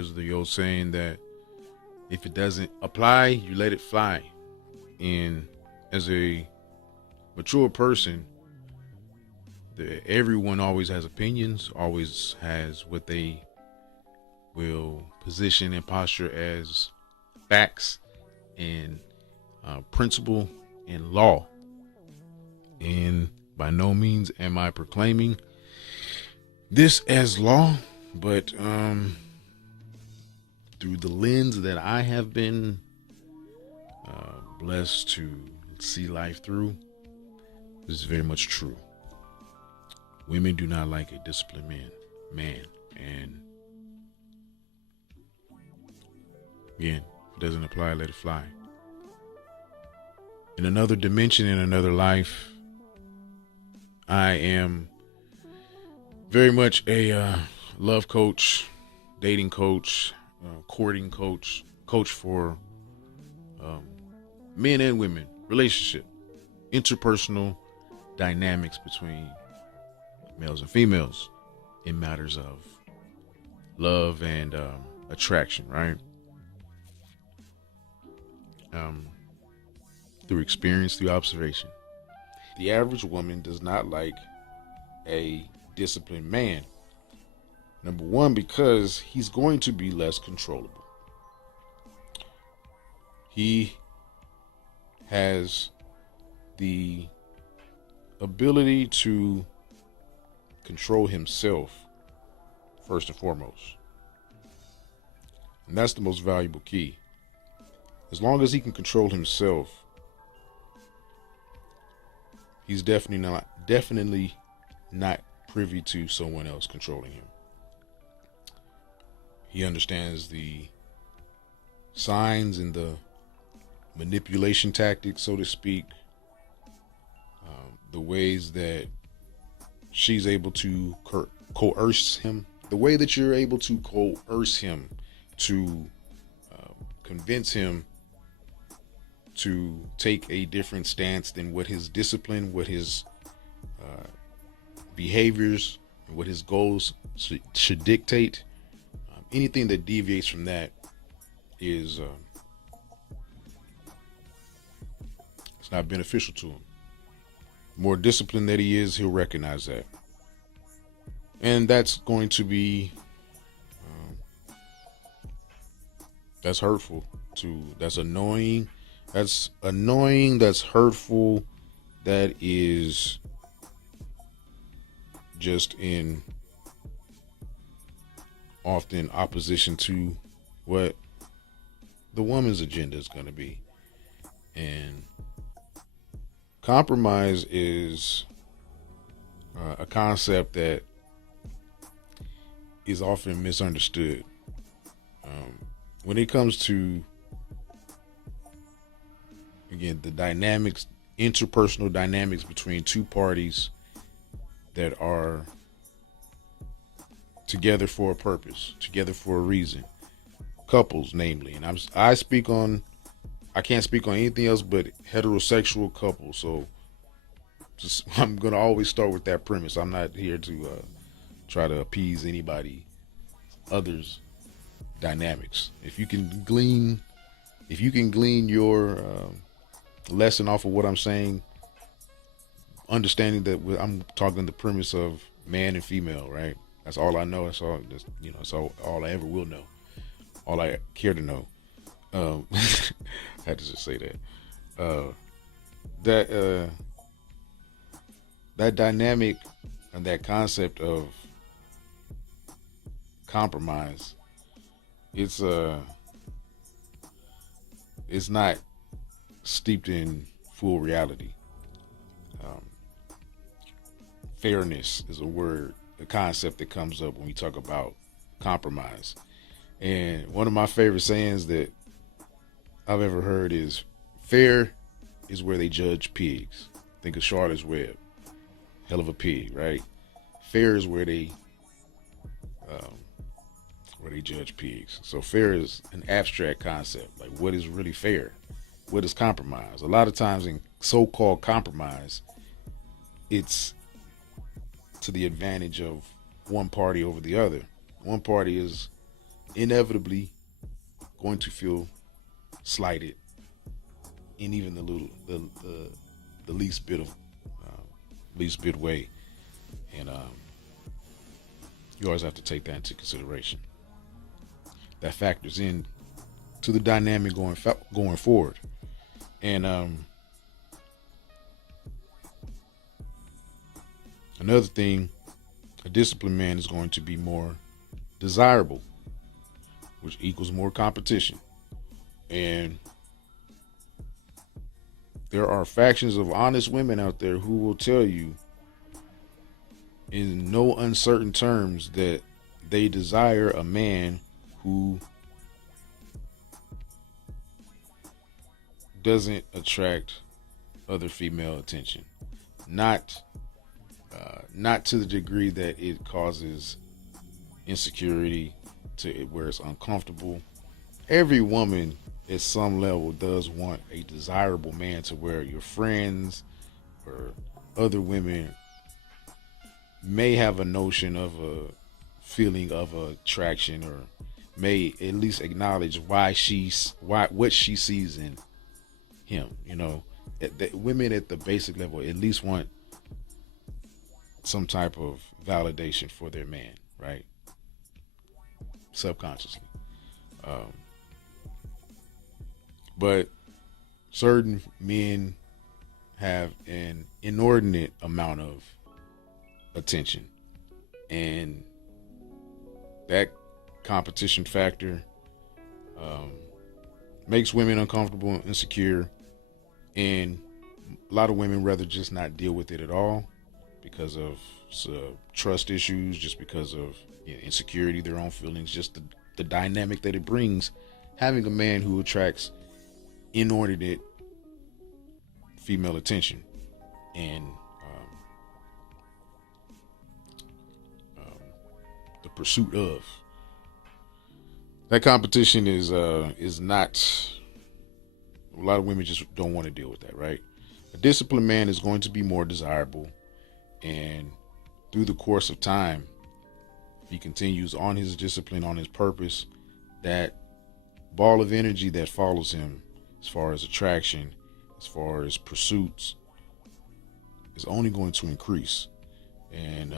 There's the old saying that if it doesn't apply, you let it fly. And as a mature person, everyone always has opinions, always has what they will position and posture as facts and principle and law. And by no means am I proclaiming this as law, but through the lens that I have been blessed to see life through, this is very much true. Women do not like a disciplined man. And again, if it doesn't apply, let it fly. In another dimension, in another life, I am very much a love coach, dating coach, courting coach, coach for men and women, relationship, interpersonal dynamics between males and females in matters of love and attraction, right? Through experience, through observation. The average woman does not like a disciplined man. Number one, because he's going to be less controllable. He has the ability to control himself first and foremost. And that's the most valuable key. As long as he can control himself, he's definitely not privy to someone else controlling him. He understands the signs and the manipulation tactics, so to speak, the ways that she's able to coerce him, the way that you're able to coerce him to convince him to take a different stance than what his discipline, what his behaviors, and what his goals should dictate. Anything that deviates from that is it's not beneficial to him. The more disciplined that he is, he'll recognize that, and that's going to be that's hurtful to. That's annoying. That's annoying. That's hurtful. That is just in often opposition to what the woman's agenda is going to be. And compromise is a concept that is often misunderstood. When it comes to, again, the dynamics, interpersonal dynamics between two parties that are together for a purpose, together for a reason, couples namely, and I can't speak on anything else but heterosexual couples, so I'm gonna always start with that premise. I'm not here to try to appease anybody others dynamics. If you can glean your lesson off of what I'm saying, understanding that I'm talking the premise of man and female, right? That's all I know. That's all. That's all I ever will know. All I care to know. I had to just say that. That dynamic and that concept of compromise, it's not steeped in full reality. Fairness is a concept that comes up when we talk about compromise. And one of my favorite sayings that I've ever heard is, fair is where they judge pigs. Think of Charlotte's Web. Hell of a pig, right? Fair is where they judge pigs. So fair is an abstract concept. Like, what is really fair? What is compromise? A lot of times in so-called compromise, it's to the advantage of one party over the other. One party is inevitably going to feel slighted in even the least bit way, and you always have to take that into consideration. That factors in to the dynamic going forward, and another thing, a disciplined man is going to be more desirable, which equals more competition, and there are factions of honest women out there who will tell you in no uncertain terms that they desire a man who doesn't attract other female attention. Not not to the degree that it causes insecurity to where it's uncomfortable. Every woman at some level does want a desirable man to where your friends or other women may have a notion of a feeling of attraction, or may at least acknowledge why what she sees in him. Women at the basic level at least want some type of validation for their man, right? Subconsciously. Um, but certain men have an inordinate amount of attention, and that competition factor um, makes women uncomfortable and insecure, and a lot of women rather just not deal with it at all because of trust issues, just because of insecurity, their own feelings, just the dynamic that it brings having a man who attracts inordinate female attention, and the pursuit of that competition is not. A lot of women just don't want to deal with that, right? A disciplined man is going to be more desirable, and through the course of time, if he continues on his discipline, on his purpose, that ball of energy that follows him, as far as attraction, as far as pursuits, is only going to increase. And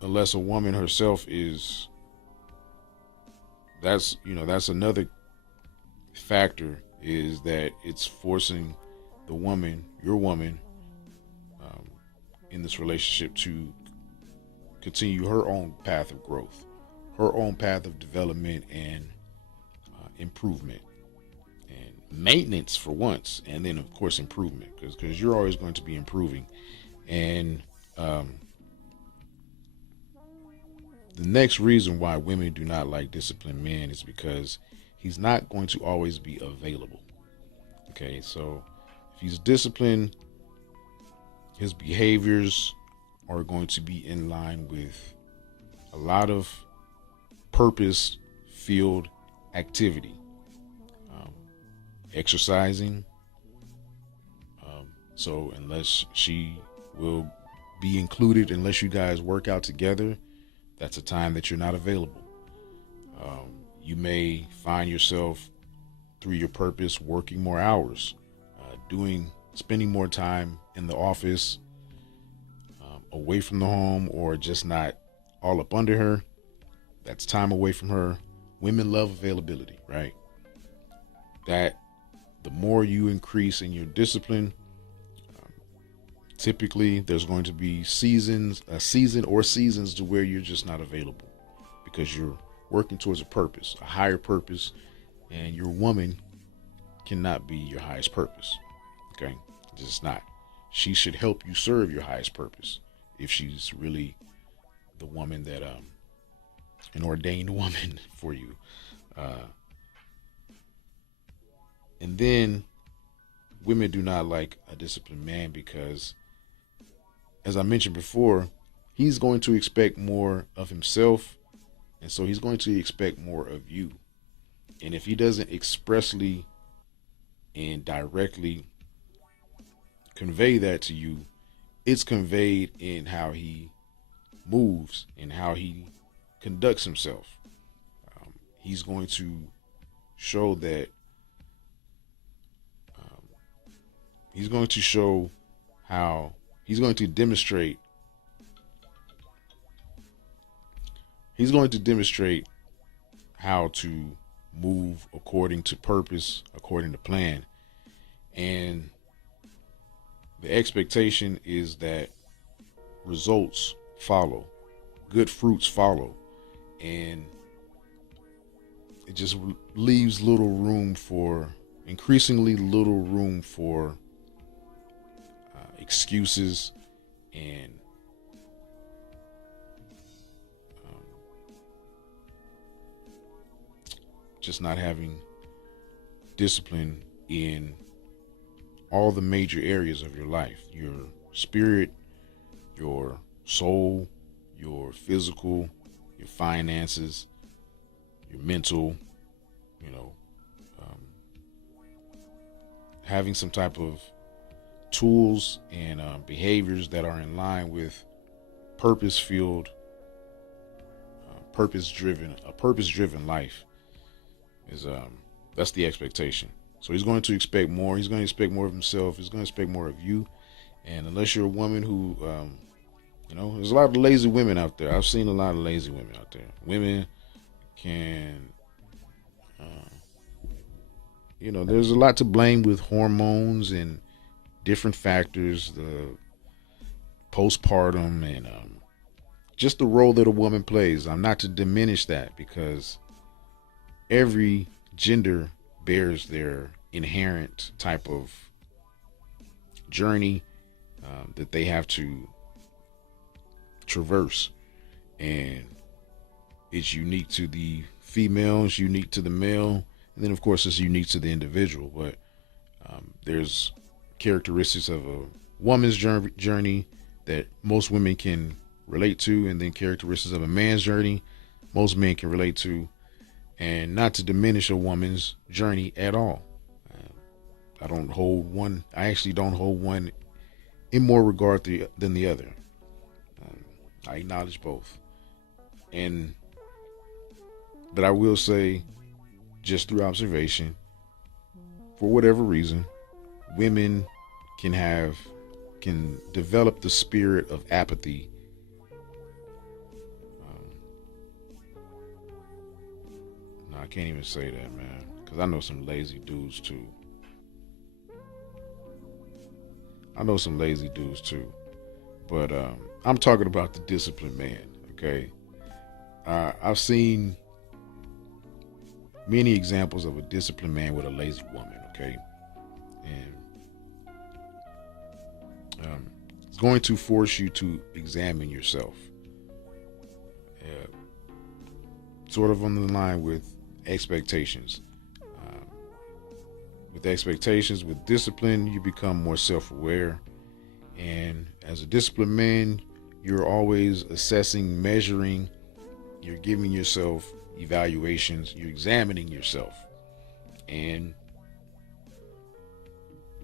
unless a woman herself is, that's another factor, is that it's forcing the woman, your woman, in this relationship to continue her own path of growth, her own path of development and improvement and maintenance for once, and then of course improvement, because you're always going to be improving. And the next reason why women do not like disciplined men is because he's not going to always be available. Okay, so if he's disciplined, his behaviors are going to be in line with a lot of purpose filled activity, exercising. So unless she will be included, unless you guys work out together, that's a time that you're not available. You may find yourself through your purpose working more hours, spending more time in the office, away from the home, or just not all up under her. That's time away from her. Women love availability, right? That the more you increase in your discipline, typically there's going to be a season or seasons to where you're just not available because you're working towards a purpose, a higher purpose, and your woman cannot be your highest purpose. Okay, it's just not. She should help you serve your highest purpose if she's really the woman that an ordained woman for you. And then women do not like a disciplined man because, as I mentioned before, he's going to expect more of himself, and so he's going to expect more of you. And if he doesn't expressly and directly convey that to you, it's conveyed in how he moves and how he conducts himself. he's going to show that um, he's going to show how he's going to demonstrate how to move according to purpose, according to plan. And the expectation is that results follow, good fruits follow. And it just leaves increasingly little room for excuses and um, just not having discipline in all the major areas of your life: your spirit, your soul, your physical, your finances, your mental, you know, um, having some type of tools and behaviors that are in line with purpose-filled, a purpose-driven life is that's the expectation. So he's going to expect more. He's going to expect more of himself. He's going to expect more of you. And unless you're a woman who, there's a lot of lazy women out there. I've seen a lot of lazy women out there. Women can, there's a lot to blame with hormones and different factors, the postpartum and just the role that a woman plays. I'm not to diminish that, because every gender bears their inherent type of journey that they have to traverse, and it's unique to the female, it's unique to the male, and then of course it's unique to the individual. But there's characteristics of a woman's journey that most women can relate to, and then characteristics of a man's journey most men can relate to. And not to diminish a woman's journey at all. I actually don't hold one in more regard than the other. I acknowledge both. But I will say, just through observation, for whatever reason, women can develop the spirit of apathy. No, I can't even say that, man, because I know some lazy dudes too. But I'm talking about the disciplined man. Okay, I've seen many examples of a disciplined man with a lazy woman. Okay, and it's going to force you to examine yourself. Sort of on the line with expectations. With discipline, you become more self-aware. And as a disciplined man, you're always assessing, measuring, you're giving yourself evaluations, you're examining yourself. And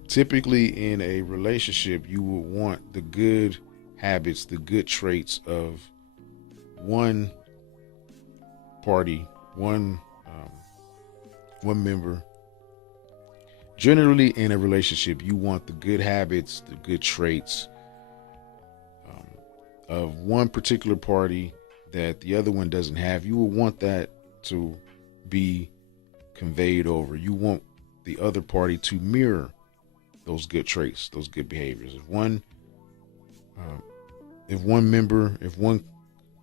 typically in a relationship, you will want the good habits, the good traits of one party, one member. Generally, in a relationship, you want the good habits, the good traits of one particular party that the other one doesn't have. You will want that to be conveyed over. You want the other party to mirror those good traits, those good behaviors. If one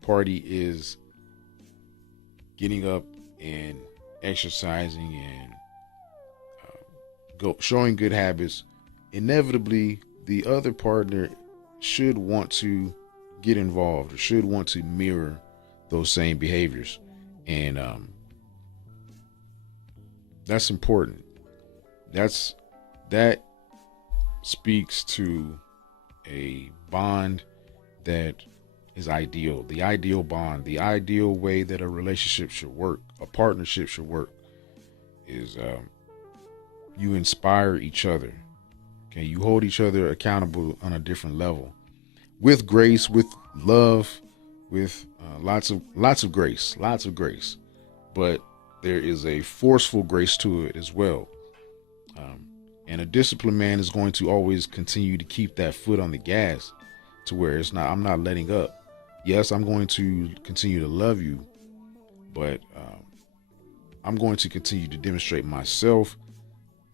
party is getting up and exercising and showing good habits, inevitably the other partner should want to get involved or should want to mirror those same behaviors. And that's important. That speaks to a bond that is ideal. The ideal bond, the ideal way that a relationship should work, a partnership should work, is you inspire each other. Okay, you hold each other accountable on a different level, with grace, with love, with lots of grace. But there is a forceful grace to it as well. Um, and a disciplined man is going to always continue to keep that foot on the gas to where I'm not letting up. Yes, I'm going to continue to love you, but I'm going to continue to demonstrate myself,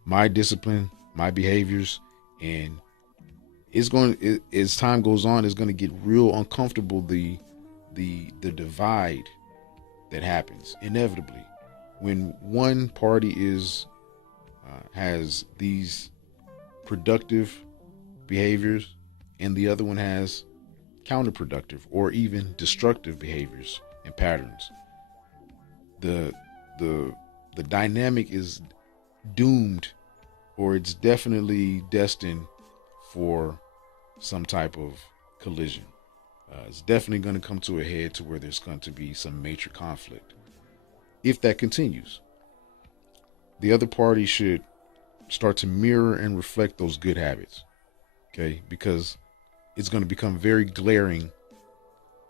my discipline, my behaviors, and as time goes on, it's going to get real uncomfortable. The divide that happens inevitably when one party has these productive behaviors and the other one has counterproductive or even destructive behaviors and patterns. The the dynamic is doomed, or it's definitely destined for some type of collision. It's definitely going to come to a head to where there's going to be some major conflict. If that continues, the other party should start to mirror and reflect those good habits. Okay, because it's going to become very glaring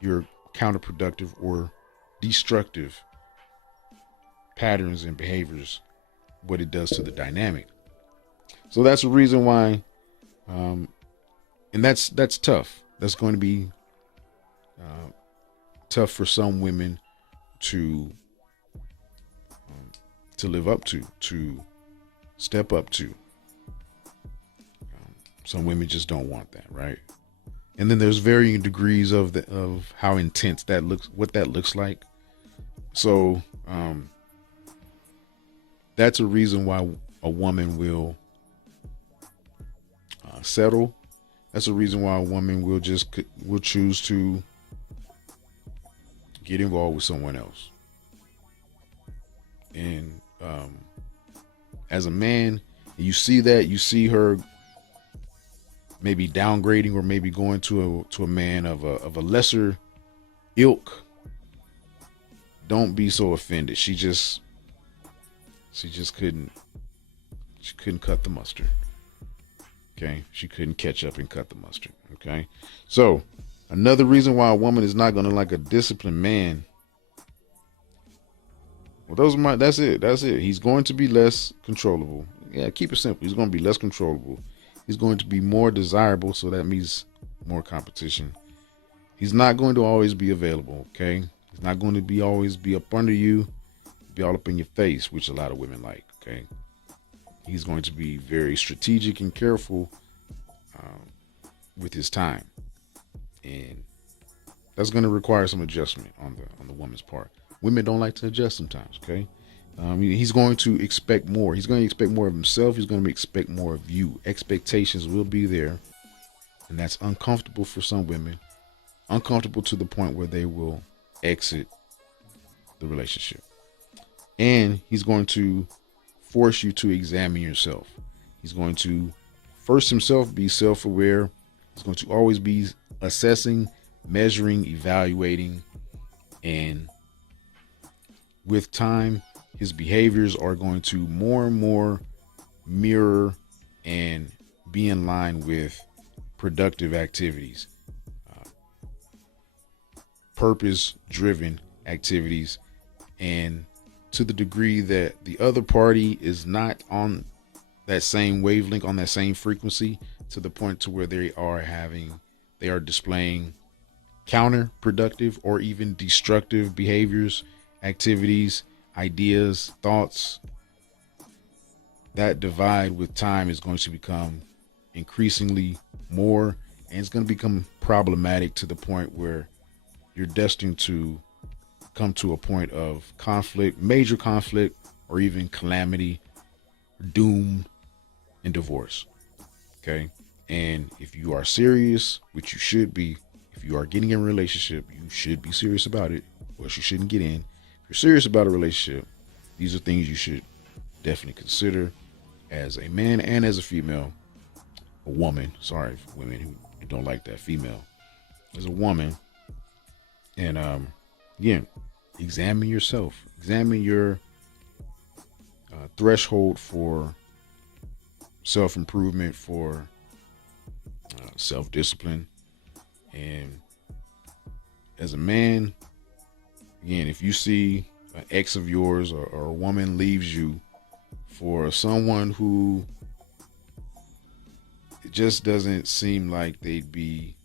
your counterproductive or destructive patterns and behaviors, what it does to the dynamic. So that's the reason why, and that's tough. That's going to be tough for some women to live up to step up to. Some women just don't want that, right? And then there's varying degrees of how intense that looks, what that looks like. So that's a reason why a woman will settle. That's a reason why a woman will choose to get involved with someone else. And as a man, you see her maybe downgrading or maybe going to a man of a lesser ilk. Don't be so offended. She just couldn't cut the mustard. Okay, she couldn't catch up and cut the mustard. Okay, so another reason why a woman is not going to like a disciplined man. Well, that's it. He's going to be less controllable. Yeah, keep it simple. He's going to be less controllable. He's going to be more desirable, so that means more competition. He's not going to always be available, okay? He's not going to always be up under you, be all up in your face, which a lot of women like, okay? He's going to be very strategic and careful with his time. And that's going to require some adjustment on the woman's part. Women don't like to adjust sometimes, okay? He's going to expect more. He's going to expect more of himself. He's going to expect more of you. Expectations will be there. And that's uncomfortable for some women. Uncomfortable to the point where they will exit the relationship. And he's going to force you to examine yourself. He's going to first himself be self-aware. He's going to always be assessing, measuring, evaluating. And with time, his behaviors are going to more and more mirror and be in line with productive activities, purpose-driven activities, and to the degree that the other party is not on that same wavelength, on that same frequency, to the point to where they are displaying counterproductive or even destructive behaviors, activities, ideas, thoughts. That divide with time is going to become increasingly more, and it's going to become problematic to the point where you're destined to come to a point of conflict, major conflict, or even calamity, doom, and divorce. Okay? And if you are serious, which you should be, if you are getting in a relationship, you should be serious about it, or else you shouldn't get in. If you're serious about a relationship, these are things you should definitely consider as a man and as a female, a woman. Sorry for women who don't like that, female. As a woman, and again, examine yourself. Examine your threshold for self-improvement, for self-discipline. And as a man, again, if you see an ex of yours or a woman leaves you for someone who it just doesn't seem like they'd be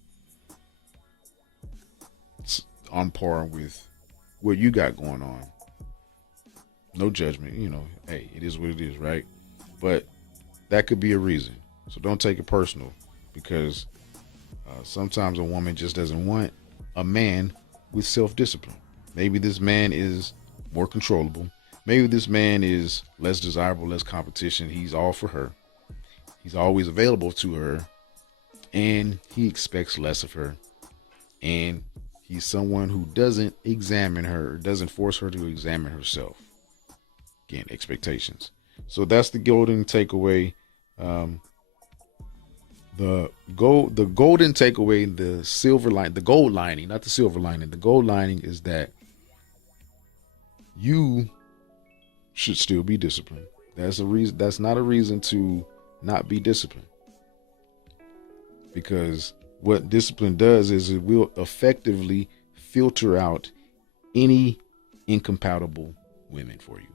on par with what you got going on. No judgment, hey, it is what it is, right? But that could be a reason. So don't take it personal, because sometimes a woman just doesn't want a man with self-discipline. Maybe this man is more controllable. Maybe this man is less desirable, less competition. He's all for her. He's always available to her, and he expects less of her. And he's someone who doesn't examine her, doesn't force her to examine herself. Again, expectations. So that's the golden takeaway. The golden takeaway, the silver line, the gold lining, not the silver lining. The gold lining is that you should still be disciplined. That's a reason. That's not a reason to not be disciplined. Because what discipline does is it will effectively filter out any incompatible women for you.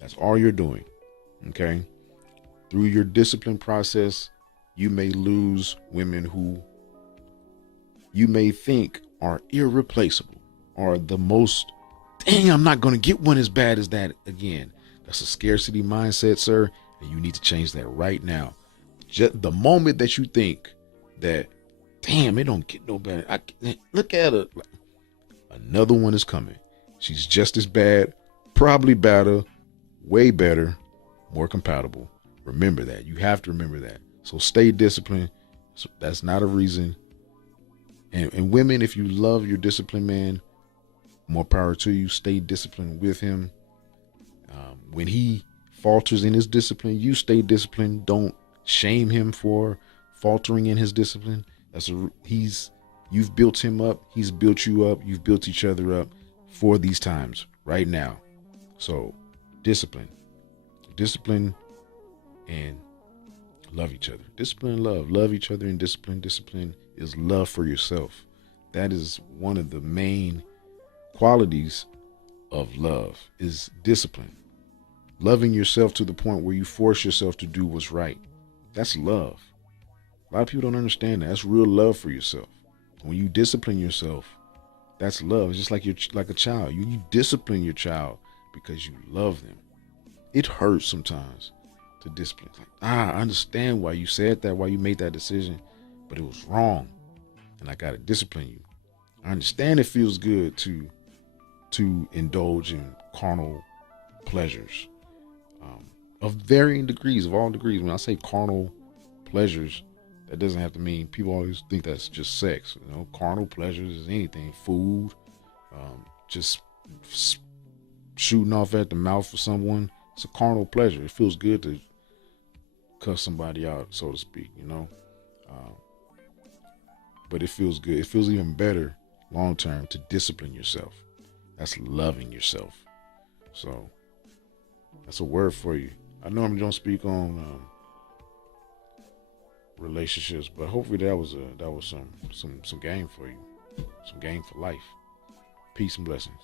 That's all you're doing. Okay. Through your discipline process, you may lose women who you may think are irreplaceable, or the most, dang, I'm not going to get one as bad as that again. That's a scarcity mindset, sir. And you need to change that right now. Just the moment that you think that, damn, it don't get no better. Look at her. Another one is coming. She's just as bad, probably better, way better, more compatible. Remember that. You have to remember that. So stay disciplined. So that's not a reason. And women, if you love your disciplined man, more power to you. Stay disciplined with him. When he falters in his discipline, you stay disciplined. Don't shame him for faltering in his discipline. You've built him up. He's built you up. You've built each other up for these times right now. So discipline, and love each other. Discipline and love each other, and discipline. Discipline is love for yourself. That is one of the main qualities of love, is discipline. Loving yourself to the point where you force yourself to do what's right. That's love. A lot of people don't understand that. That's real love for yourself. When you discipline yourself, that's love. It's just like like a child. You discipline your child because you love them. It hurts sometimes to discipline. Like, I understand why you said that, why you made that decision, but it was wrong, and I got to discipline you. I understand it feels good to indulge in carnal pleasures of varying degrees, of all degrees. When I say carnal pleasures, that doesn't have to mean, people always think that's just sex. Carnal pleasures is anything, food, just shooting off at the mouth for someone. It's a carnal pleasure. It feels good to cuss somebody out, so to speak, but it feels good. It feels even better long term to discipline yourself. That's loving yourself. So that's a word for you. I normally don't speak on relationships, but hopefully that was some game for you, some game for life. Peace and blessings.